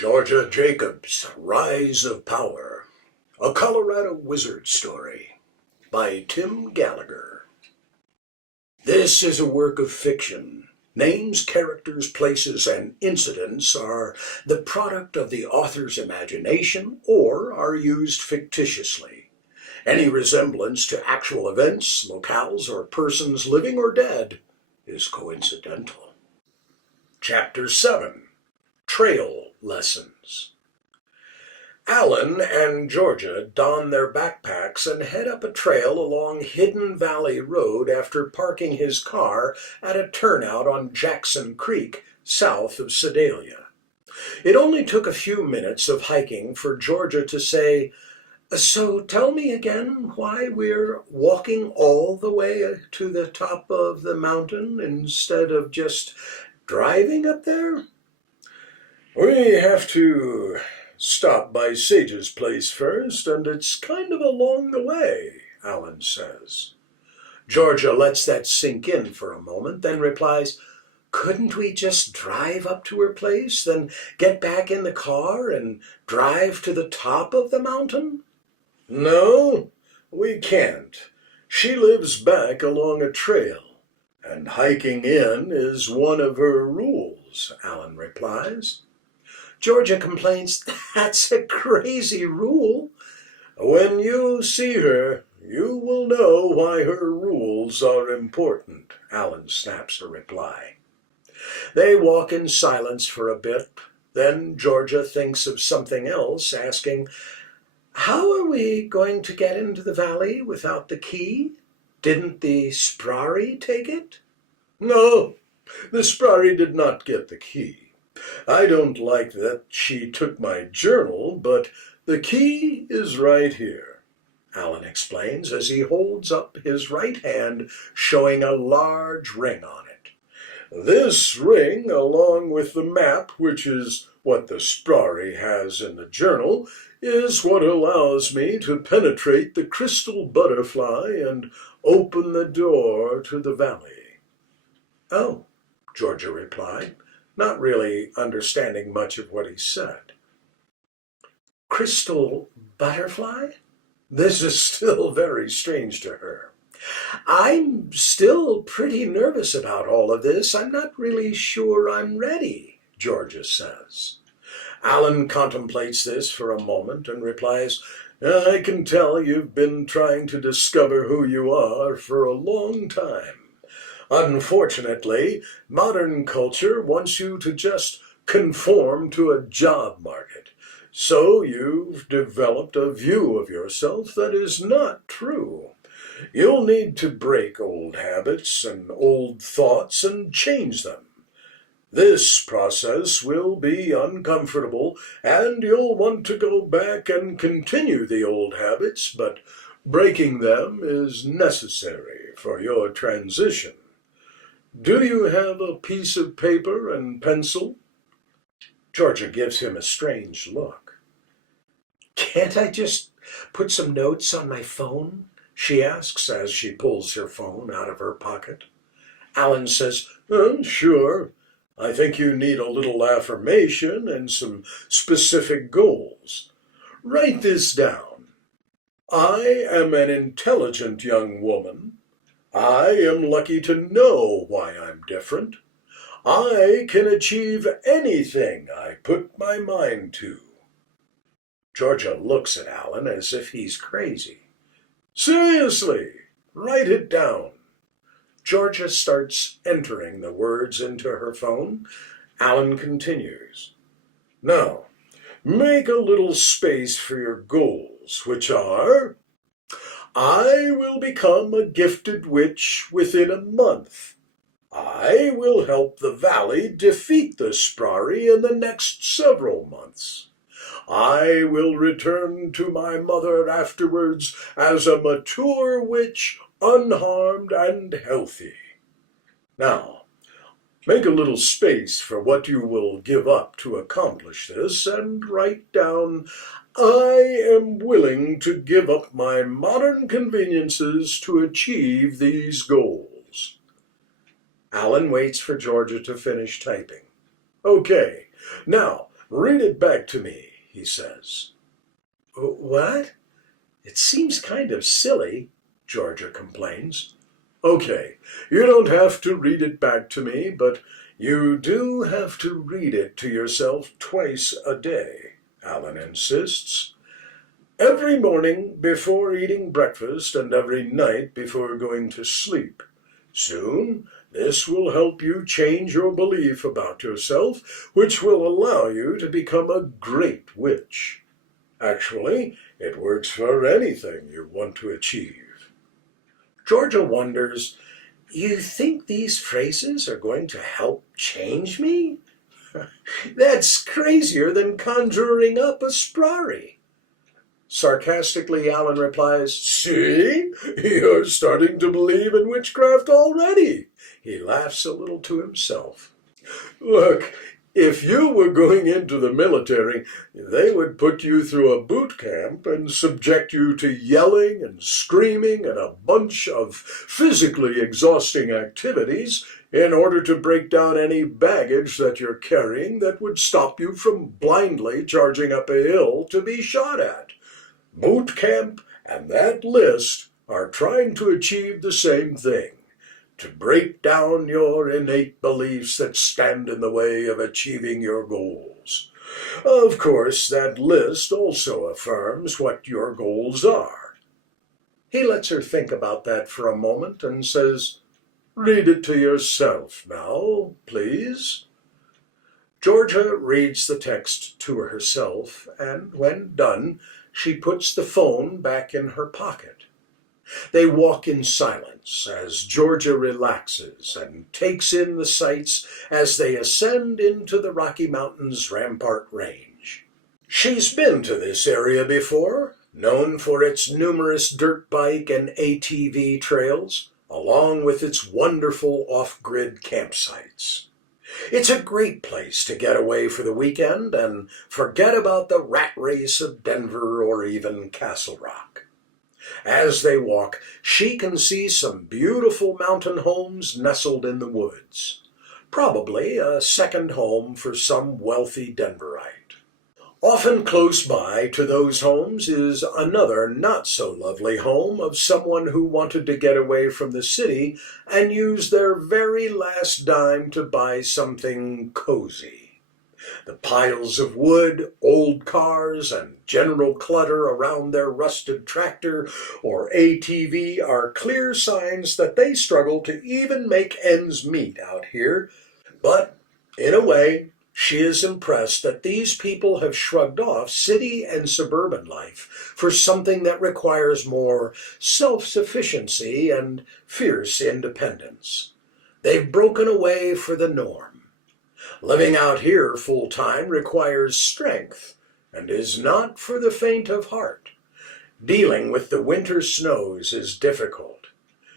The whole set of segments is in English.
Georgia Jacobs' Rise of Power, a Colorado Wizard Story by Tim Gallagher. This is a work of fiction. Names, characters, places, and incidents are the product of the author's imagination or are used fictitiously. Any resemblance to actual events, locales, or persons living or dead is coincidental. Chapter 7. Trail Lessons. Alan and Georgia don their backpacks and head up a trail along Hidden Valley Road after parking his car at a turnout on Jackson Creek, south of Sedalia. It only took a few minutes of hiking for Georgia to say, "So tell me again why we're walking all the way to the top of the mountain instead of just driving up there?" "We have to stop by Sage's place first, and it's kind of along the way," Alan says. Georgia lets that sink in for a moment, then replies, "Couldn't we just drive up to her place, then get back in the car and drive to the top of the mountain?" "No, we can't. She lives back along a trail, and hiking in is one of her rules," Alan replies. Georgia complains, "That's a crazy rule." "When you see her, you will know why her rules are important," Alan snaps a reply. They walk in silence for a bit. Then Georgia thinks of something else, asking, "How are we going to get into the valley without the key? Didn't the Sprari take it?" "No, the Sprari did not get the key. I don't like that she took my journal, but the key is right here," Alan explains as he holds up his right hand, showing a large ring on it. "This ring, along with the map, which is what the Sprari has in the journal, is what allows me to penetrate the crystal butterfly and open the door to the valley." "Oh," Georgia replied, not really understanding much of what he said. "Crystal butterfly?" This is still very strange to her. "I'm still pretty nervous about all of this. I'm not really sure I'm ready," Georgia says. Alan contemplates this for a moment and replies, "I can tell you've been trying to discover who you are for a long time. Unfortunately, modern culture wants you to just conform to a job market. So you've developed a view of yourself that is not true. You'll need to break old habits and old thoughts and change them. This process will be uncomfortable, and you'll want to go back and continue the old habits, but breaking them is necessary for your transition. Do you have a piece of paper and pencil?" Georgia gives him a strange look. "Can't I just put some notes on my phone?" she asks as she pulls her phone out of her pocket. Alan says, "Sure. I think you need a little affirmation and some specific goals. Write this down. I am an intelligent young woman. I am lucky to know why I'm different. I can achieve anything I put my mind to." Georgia looks at Alan as if he's crazy. "Seriously, write it down." Georgia starts entering the words into her phone. Alan continues, "Now, make a little space for your goals, which are: I will become a gifted witch within a month. I will help the valley defeat the Sprari in the next several months. I will return to my mother afterwards as a mature witch, unharmed and healthy." Now, make a little space for what you will give up to accomplish this, and write down, "I am willing to give up my modern conveniences to achieve these goals." Alan waits for Georgia to finish typing. "Okay, now Read it back to me, he says. What? It seems kind of silly, Georgia complains. Okay, you don't have to read it back to me, but you do have to read it to yourself twice a day, Alan insists. Every morning before eating breakfast and every night before going to sleep. Soon, this will help you change your belief about yourself, which will allow you to become a great witch. Actually, it works for anything you want to achieve. Georgia wonders, you think these phrases are going to help change me? That's crazier than conjuring up a sprari. Sarcastically, Alan replies, See, you're starting to believe in witchcraft already. He laughs a little to himself. Look, if you were going into the military, they would put you through a boot camp and subject you to yelling and screaming and a bunch of physically exhausting activities in order to break down any baggage that you're carrying that would stop you from blindly charging up a hill to be shot at. Boot camp and that list are trying to achieve the same thing, to break down your innate beliefs that stand in the way of achieving your goals. Of course, that list also affirms what your goals are. He lets her think about that for a moment and says, Read it to yourself now, please. Georgia reads the text to herself, and when done, she puts the phone back in her pocket. They walk in silence as Georgia relaxes and takes in the sights as they ascend into the Rocky Mountains Rampart Range. She's been to this area before, known for its numerous dirt bike and ATV trails, along with its wonderful off-grid campsites. It's a great place to get away for the weekend and forget about the rat race of Denver or even Castle Rock. As they walk, she can see some beautiful mountain homes nestled in the woods. Probably a second home for some wealthy Denverite. Often close by to those homes is another not-so-lovely home of someone who wanted to get away from the city and use their very last dime to buy something cozy. The piles of wood, old cars, and general clutter around their rusted tractor or ATV are clear signs that they struggle to even make ends meet out here, but, in a way, she is impressed that these people have shrugged off city and suburban life for something that requires more self-sufficiency and fierce independence. They've broken away for the norm. Living out here full-time requires strength and is not for the faint of heart. Dealing with the winter snows is difficult.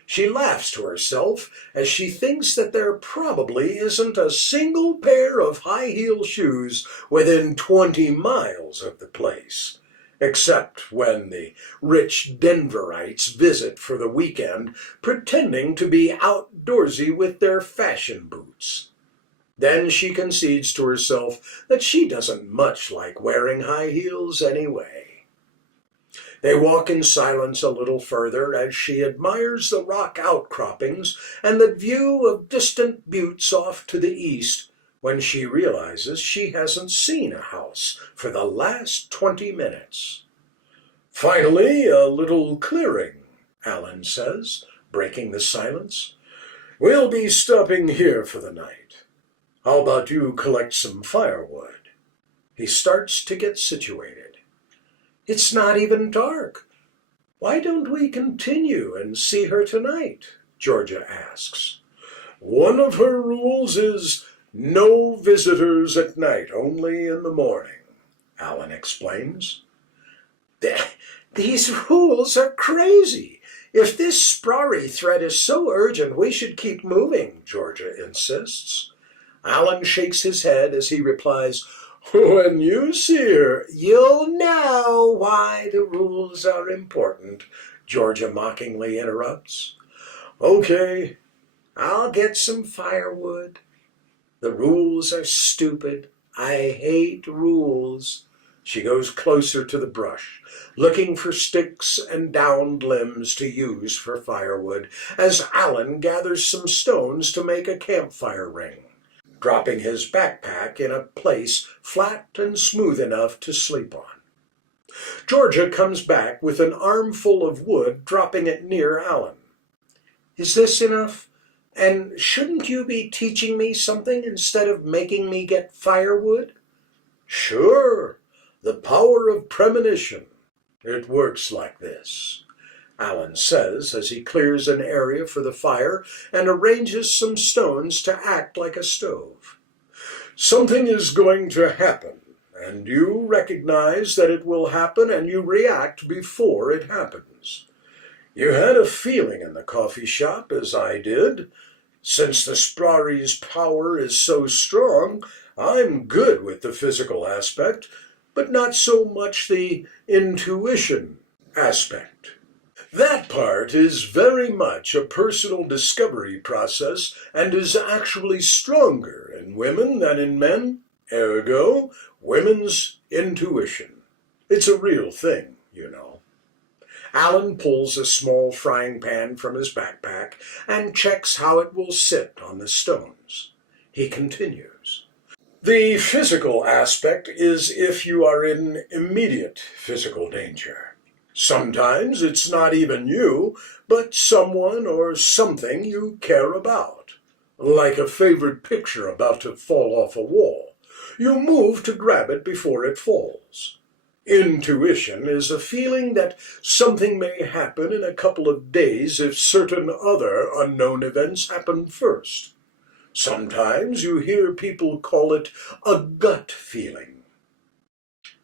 She laughs to herself as she thinks that there probably isn't a single pair of high-heel shoes within 20 miles of the place, except when the rich Denverites visit for the weekend, pretending to be outdoorsy with their fashion boots. Then she concedes to herself that she doesn't much like wearing high heels anyway. They walk in silence a little further as she admires the rock outcroppings and the view of distant buttes off to the east when she realizes she hasn't seen a house for the last 20 minutes. Finally, a little clearing, Alan says, breaking the silence. We'll be stopping here for the night. How about you collect some firewood? He starts to get situated. It's not even dark. Why don't we continue and see her tonight? Georgia asks. One of her rules is no visitors at night, only in the morning, Alan explains. These rules are crazy. If this sprari threat is so urgent, we should keep moving, Georgia insists. Alan shakes his head as he replies, When you see her, you'll know why the rules are important, Georgia mockingly interrupts. Okay, I'll get some firewood. The rules are stupid. I hate rules. She goes closer to the brush, looking for sticks and downed limbs to use for firewood, as Alan gathers some stones to make a campfire ring, dropping his backpack in a place flat and smooth enough to sleep on. Georgia comes back with an armful of wood, dropping it near Alan. Is this enough? And shouldn't you be teaching me something instead of making me get firewood? Sure. The power of premonition. It works like this, Alan says as he clears an area for the fire and arranges some stones to act like a stove. Something is going to happen, and you recognize that it will happen and you react before it happens. You had a feeling in the coffee shop, as I did. Since the Sprari's power is so strong, I'm good with the physical aspect, but not so much the intuition aspect. That part is very much a personal discovery process and is actually stronger in women than in men, ergo, women's intuition. It's a real thing, you know. Alan pulls a small frying pan from his backpack and checks how it will sit on the stones. He continues. The physical aspect is if you are in immediate physical danger. Sometimes it's not even you, but someone or something you care about. Like a favorite picture about to fall off a wall. You move to grab it before it falls. Intuition is a feeling that something may happen in a couple of days if certain other unknown events happen first. Sometimes you hear people call it a gut feeling.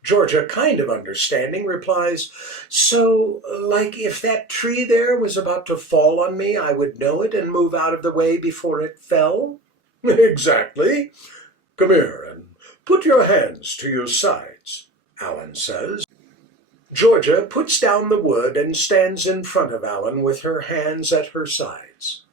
Georgia, kind of understanding, replies, So, like if that tree there was about to fall on me, I would know it and move out of the way before it fell? Exactly. Come here and put your hands to your sides, Alan says. Georgia puts down the wood and stands in front of Alan with her hands at her sides.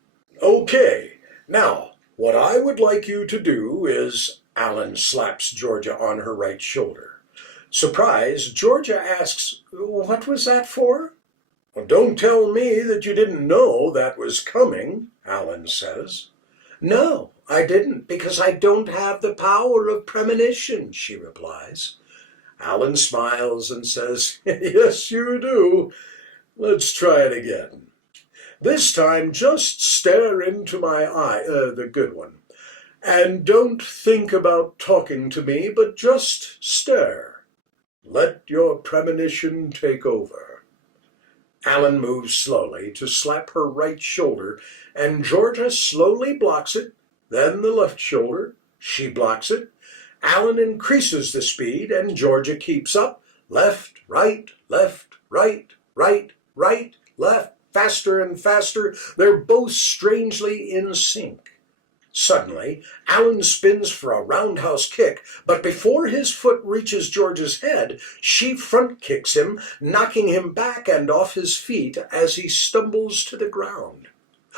Okay, now, what I would like you to do is, Alan slaps Georgia on her right shoulder. Surprised, Georgia asks, What was that for? Well, don't tell me that you didn't know that was coming, Alan says. No, I didn't, because I don't have the power of premonition, she replies. Alan smiles and says, Yes, you do. Let's try it again. This time, just stare into my eye, the good one. And don't think about talking to me, but just stare. Let your premonition take over. Alan moves slowly to slap her right shoulder, and Georgia slowly blocks it, then the left shoulder. She blocks it. Alan increases the speed, and Georgia keeps up. Left, right, left, right, right, right, left. Faster and faster, they're both strangely in sync. Suddenly, Alan spins for a roundhouse kick, but before his foot reaches George's head, she front kicks him, knocking him back and off his feet as he stumbles to the ground.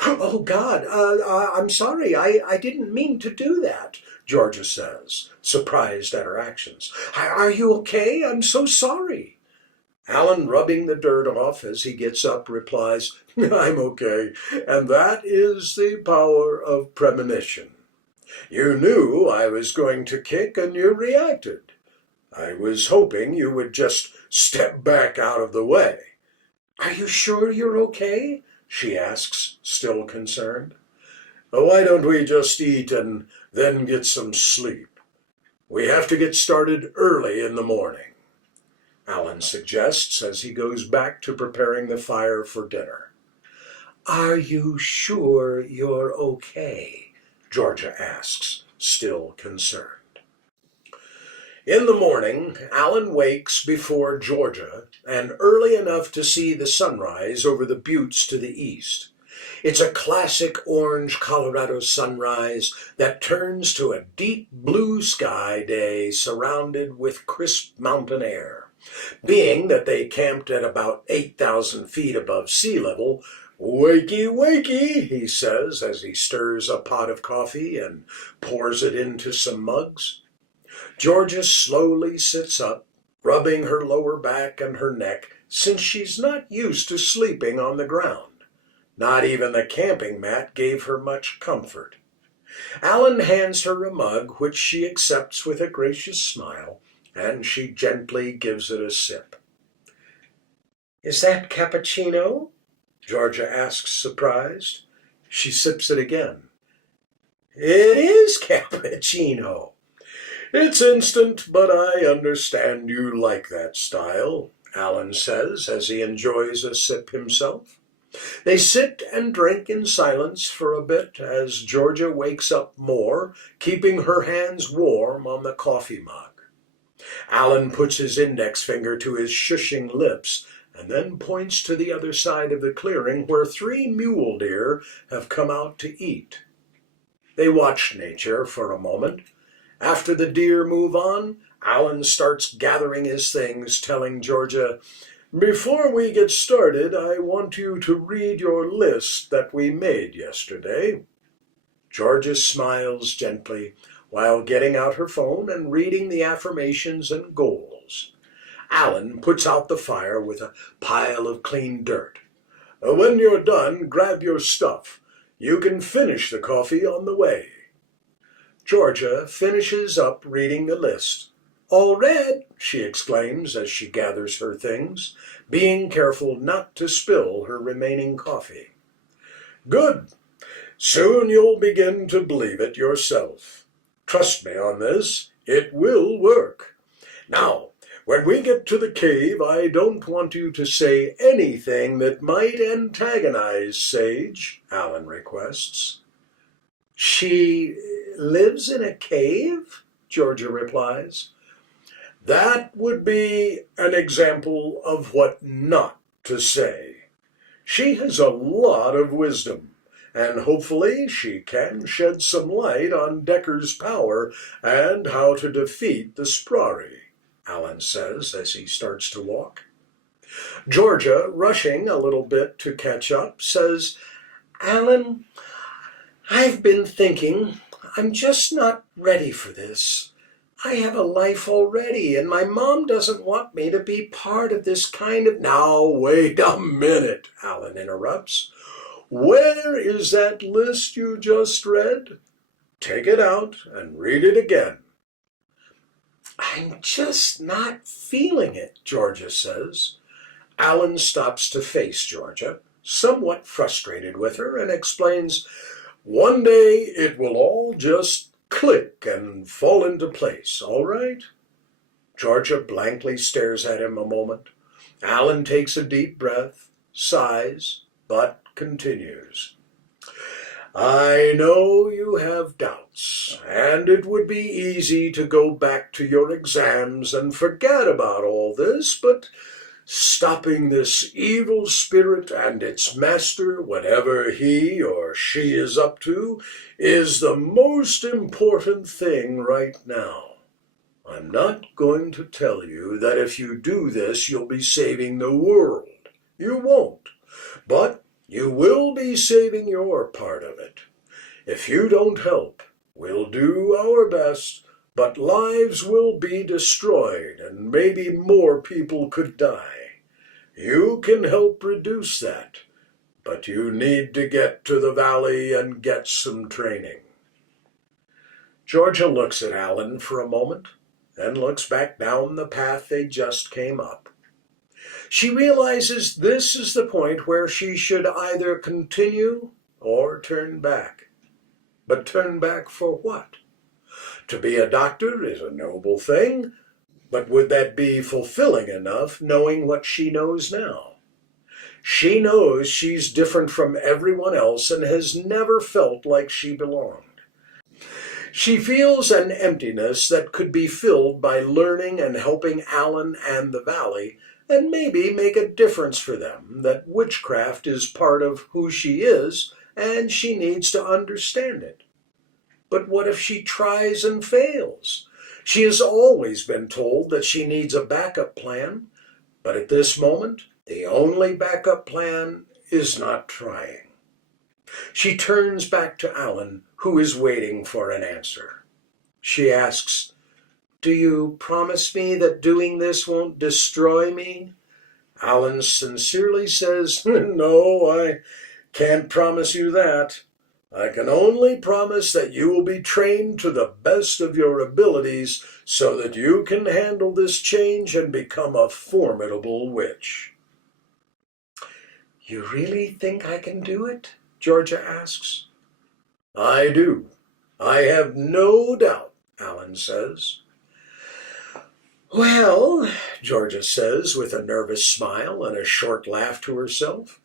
Oh, God, I'm sorry, I didn't mean to do that, Georgia says, surprised at her actions. Are you okay? I'm so sorry. Alan, rubbing the dirt off as he gets up, replies, I'm okay, and that is the power of premonition. You knew I was going to kick and you reacted. I was hoping you would just step back out of the way. Are you sure you're okay? She asks, still concerned. Why don't we just eat and then get some sleep? We have to get started early in the morning, Alan suggests as he goes back to preparing the fire for dinner. Are you sure you're okay? Georgia asks, still concerned. In the morning, Alan wakes before Georgia and early enough to see the sunrise over the buttes to the east. It's a classic orange Colorado sunrise that turns to a deep blue sky day surrounded with crisp mountain air. Being that they camped at about 8,000 feet above sea level, wakey, wakey, he says as he stirs a pot of coffee and pours it into some mugs. Georgia slowly sits up, rubbing her lower back and her neck, since she's not used to sleeping on the ground. Not even the camping mat gave her much comfort. Alan hands her a mug, which she accepts with a gracious smile, and she gently gives it a sip. "Is that cappuccino?" Georgia asks, surprised. She sips it again. "It is cappuccino." "It's instant, but I understand you like that style," Alan says as he enjoys a sip himself. They sit and drink in silence for a bit as Georgia wakes up more, keeping her hands warm on the coffee mug. Alan puts his index finger to his shushing lips and then points to the other side of the clearing where 3 mule deer have come out to eat. They watch nature for a moment. After the deer move on, Alan starts gathering his things, telling Georgia, "Before we get started, I want you to read your list that we made yesterday." Georgia smiles gently while getting out her phone and reading the affirmations and goals. Alan puts out the fire with a pile of clean dirt. "When you're done, grab your stuff. You can finish the coffee on the way." Georgia finishes up reading the list. "All read," she exclaims as she gathers her things, being careful not to spill her remaining coffee. "Good. Soon you'll begin to believe it yourself. Trust me on this, it will work. Now, when we get to the cave, I don't want you to say anything that might antagonize Sage," Alan requests. "She lives in a cave?" Georgia replies. "That would be an example of what not to say. She has a lot of wisdom, and hopefully she can shed some light on Decker's power and how to defeat the Sprari," Alan says as he starts to walk. Georgia, rushing a little bit to catch up, says, "Alan, I've been thinking, I'm just not ready for this. I have a life already, and my mom doesn't want me to be part of this kind of—" "Now, wait a minute," Alan interrupts. "Where is that list you just read? Take it out and read it again." "I'm just not feeling it," Georgia says. Alan stops to face Georgia, somewhat frustrated with her, and explains, "One day it will all just click and fall into place, all right?" Georgia blankly stares at him a moment. Alan takes a deep breath, sighs, but continues. "I know you have doubts, and it would be easy to go back to your exams and forget about all this, but stopping this evil spirit and its master, whatever he or she is up to, is the most important thing right now. I'm not going to tell you that if you do this, you'll be saving the world. You won't. But you will be saving your part of it. If you don't help, we'll do our best, but lives will be destroyed and maybe more people could die. You can help reduce that, but you need to get to the valley and get some training." Georgia looks at Alan for a moment, then looks back down the path they just came up. She realizes this is the point where she should either continue or turn back. But turn back for what? To be a doctor is a noble thing, but would that be fulfilling enough knowing what she knows now? She knows she's different from everyone else and has never felt like she belonged. She feels an emptiness that could be filled by learning and helping Alan and the Valley, and maybe make a difference for them, that witchcraft is part of who she is, and she needs to understand it. But what if she tries and fails? She has always been told that she needs a backup plan, but at this moment, the only backup plan is not trying. She turns back to Alan, who is waiting for an answer. She asks, Do you promise me that doing this won't destroy me? Alan sincerely says, No, I can't promise you that. I can only promise that you will be trained to the best of your abilities so that you can handle this change and become a formidable witch. You really think I can do it? Georgia asks. I do. I have no doubt, Alan says. Well, Georgia says with a nervous smile and a short laugh to herself,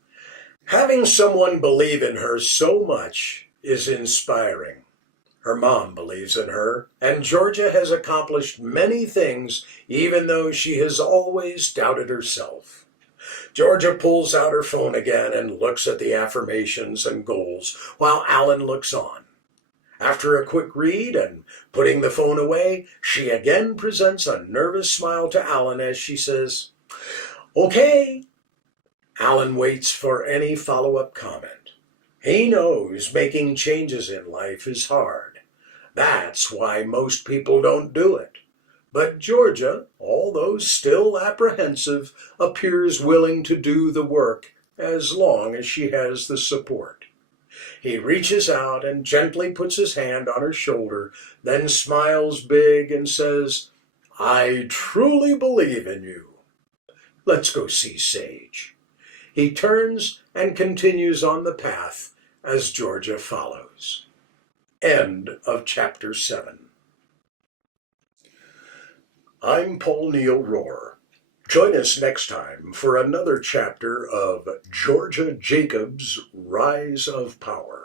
having someone believe in her so much is inspiring. Her mom believes in her, and Georgia has accomplished many things even though she has always doubted herself. Georgia pulls out her phone again and looks at the affirmations and goals while Alan looks on. After a quick read and putting the phone away, she again presents a nervous smile to Alan as she says, Okay. Alan waits for any follow-up comment. He knows making changes in life is hard. That's why most people don't do it. But Georgia, although still apprehensive, appears willing to do the work as long as she has the support. He reaches out and gently puts his hand on her shoulder, then smiles big and says, I truly believe in you. Let's go see Sage. He turns and continues on the path as Georgia follows. End of chapter 7. I'm Paul Neal Rohr. Join us next time for another chapter of Georgia Jacobs' Rise of Power.